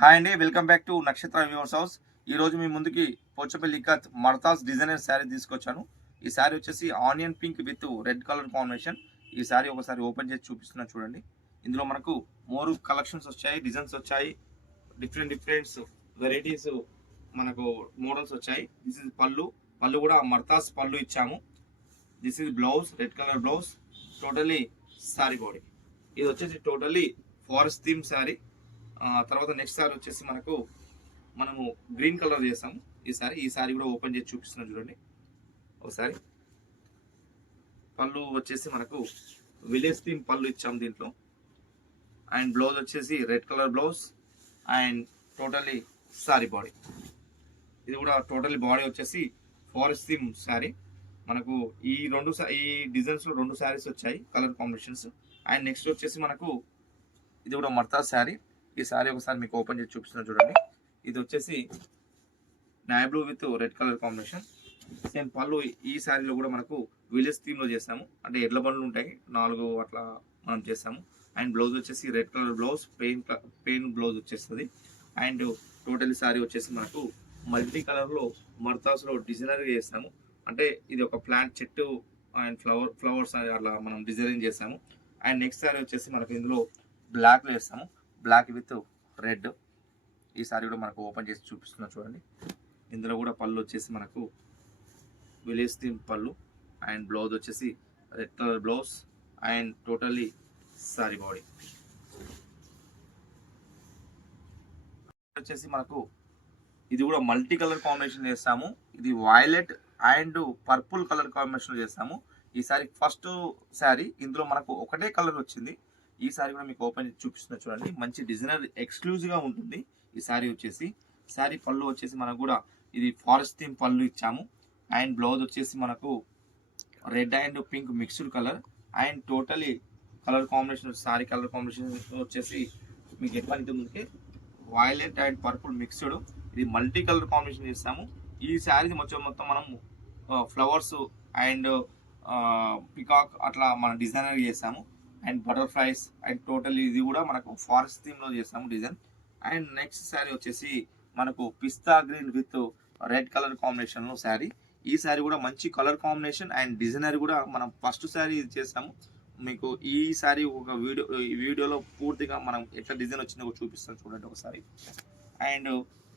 Hi అండి, welcome back to నక్షత్ర viewers house. ఈరోజు మీ ముందుకి పోచపల్లి ఇక్కత్ మర్తాస్ డిజైనర్ శారీ తీసుకొచ్చాను. ఈ శారీ వచ్చేసి onion pink with red colour combination. ఈ శారీ ఒకసారి ఓపెన్ చేసి చూపిస్తున్నాను చూడండి. ఇందులో మనకు మోర్ కలెక్షన్స్ వచ్చాయి, డిజైన్స్ వచ్చాయి, డిఫరెంట్ వెరైటీస్ మనకు మోడల్స్ వచ్చాయి. దిస్ ఇస్ పళ్ళు కూడా మర్తాస్ పళ్ళు ఇచ్చాము. This is blouse, red colour blouse, totally sari body. ఇది వచ్చేసి టోటలీ ఫారెస్ట్ థీమ్ శారీ. తర్వాత నెక్స్ట్ సారీ వచ్చేసి మనము గ్రీన్ కలర్ చేసాము. ఈ సారీ కూడా ఓపెన్ చేసి చూపిస్తున్నాం చూడండి ఒకసారి. పళ్ళు వచ్చేసి మనకు విలేజ్ థీమ్ పళ్ళు ఇచ్చాము దీంట్లో. అండ్ బ్లౌజ్ వచ్చేసి red colour blouse and totally sorry body. ఇది కూడా టోటలీ బాడీ వచ్చేసి ఫారెస్ట్ థీమ్ శారీ. మనకు ఈ డిజైన్స్లో 2 శారీస్ వచ్చాయి, కలర్ కాంబినేషన్స్. అండ్ నెక్స్ట్ వచ్చేసి మనకు ఇది కూడా మర్తా శారీ. ఈ శారీ ఒకసారి మీకు ఓపెన్ చేసి చూపిస్తున్నా చూడండి. ఇది వచ్చేసి navy blue with red colour combination. Same పళ్ళు ఈ శారీలో కూడా మనకు విలేజ్ థీమ్లో చేసాము. అంటే ఎడ్ల బండ్లు ఉంటాయి 4 అట్లా మనం చేసాము. అండ్ బ్లౌజ్ వచ్చేసి red colour blouse, pain blouse వచ్చేస్తుంది. అండ్ టోటల్ శారీ వచ్చేసి మనకు మల్టీ కలర్లో మర్తాస్లో డిజైనర్గా చేసాము. అంటే ఇది ఒక ప్లాంట్ చెట్టు అండ్ ఫ్లవర్స్ అట్లా మనం డిజైనింగ్ చేసాము. అండ్ నెక్స్ట్ శారీ వచ్చేసి మనకు ఇందులో బ్లాక్లో వేస్తాము, బ్లాక్ విత్ రెడ్. ఈ సారీ కూడా మనకు ఓపెన్ చేసి చూపిస్తున్నాం చూడండి. ఇందులో కూడా పళ్ళు వచ్చేసి మనకు విలేజ్ థీమ్ పళ్ళు అండ్ బ్లౌజ్ వచ్చేసి red colour blouse and totally sorry body వచ్చేసి మనకు ఇది కూడా మల్టీ కలర్ కాంబినేషన్ చేస్తాము. ఇది violet and purple colour combination చేస్తాము. ఈ సారీ ఫస్ట్ శారీ. ఇందులో మనకు ఒకటే కలర్ వచ్చింది. ఈ సారీ కూడా మీకు ఓపెన్ చేసి చూపిస్తున్నా చూడండి. మంచి డిజైనర్ ఎక్స్క్లూజివ్గా ఉంటుంది ఈ సారీ వచ్చేసి. సారీ పళ్ళు వచ్చేసి మనకు కూడా ఇది ఫారెస్ట్ థీమ్ పళ్ళు ఇచ్చాము. అండ్ బ్లౌజ్ వచ్చేసి మనకు red and pink mixed colour and totally colour combination. Sorry colour combination వచ్చేసి మీకు ఎట్లా ఉంటుంది, వైలెట్ అండ్ పర్పుల్ మిక్స్డ్. ఇది మల్టీ కలర్ కాంబినేషన్ చేస్తాము. ఈ శారీ మొత్తం మనము ఫ్లవర్స్ అండ్ పికాక్ అట్లా మనం డిజైనర్ చేసాము. అండ్ బటర్ఫ్లైస్ అండ్ టోటల్ ఇది కూడా మనకు ఫారెస్ట్ థీమ్లో చేస్తాము డిజైన్. అండ్ నెక్స్ట్ శారీ వచ్చేసి మనకు పిస్తా గ్రీన్ విత్ రెడ్ కలర్ కాంబినేషన్లో శారీ. ఈ శారీ కూడా మంచి కలర్ కాంబినేషన్ అండ్ డిజైనర్ కూడా మనం ఫస్ట్ శారీ చేసాము. మీకు ఈ శారీ ఒక వీడియోలో పూర్తిగా మనం ఎట్లా డిజైన్ వచ్చిందో చూపిస్తాను చూడండి ఒకసారి. అండ్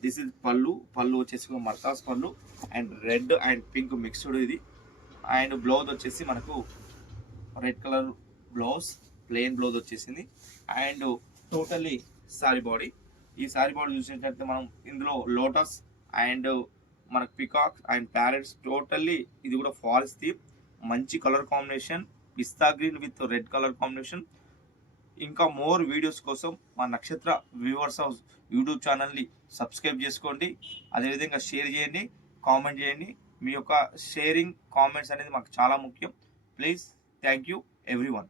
దిస్ ఇస్ పళ్ళు వచ్చేసి మర్తాస్ పళ్ళు and red and pink mixed ఇది. అండ్ బ్లౌజ్ వచ్చేసి మనకు red colour blouse, plain blouse వచ్చేసింది. And totally sari body. ఈ శారీ బాడీ చూసినట్లయితే మనం ఇందులో లోటస్ అండ్ మనకు పికాక్ అండ్ ప్యారెట్స్, టోటల్లీ ఇది కూడా ఫారెస్ట్ థీమ్. మంచి colour combination, pista green with red colour combination. ఇంకా మోర్ వీడియోస్ కోసం మా నక్షత్ర వ్యూవర్స్ హౌస్ యూట్యూబ్ ఛానల్ని సబ్స్క్రైబ్ చేసుకోండి. అదేవిధంగా షేర్ చేయండి, కామెంట్ చేయండి. మీ యొక్క షేరింగ్, కామెంట్స్ అనేది మాకు చాలా ముఖ్యం. Please, thank you everyone.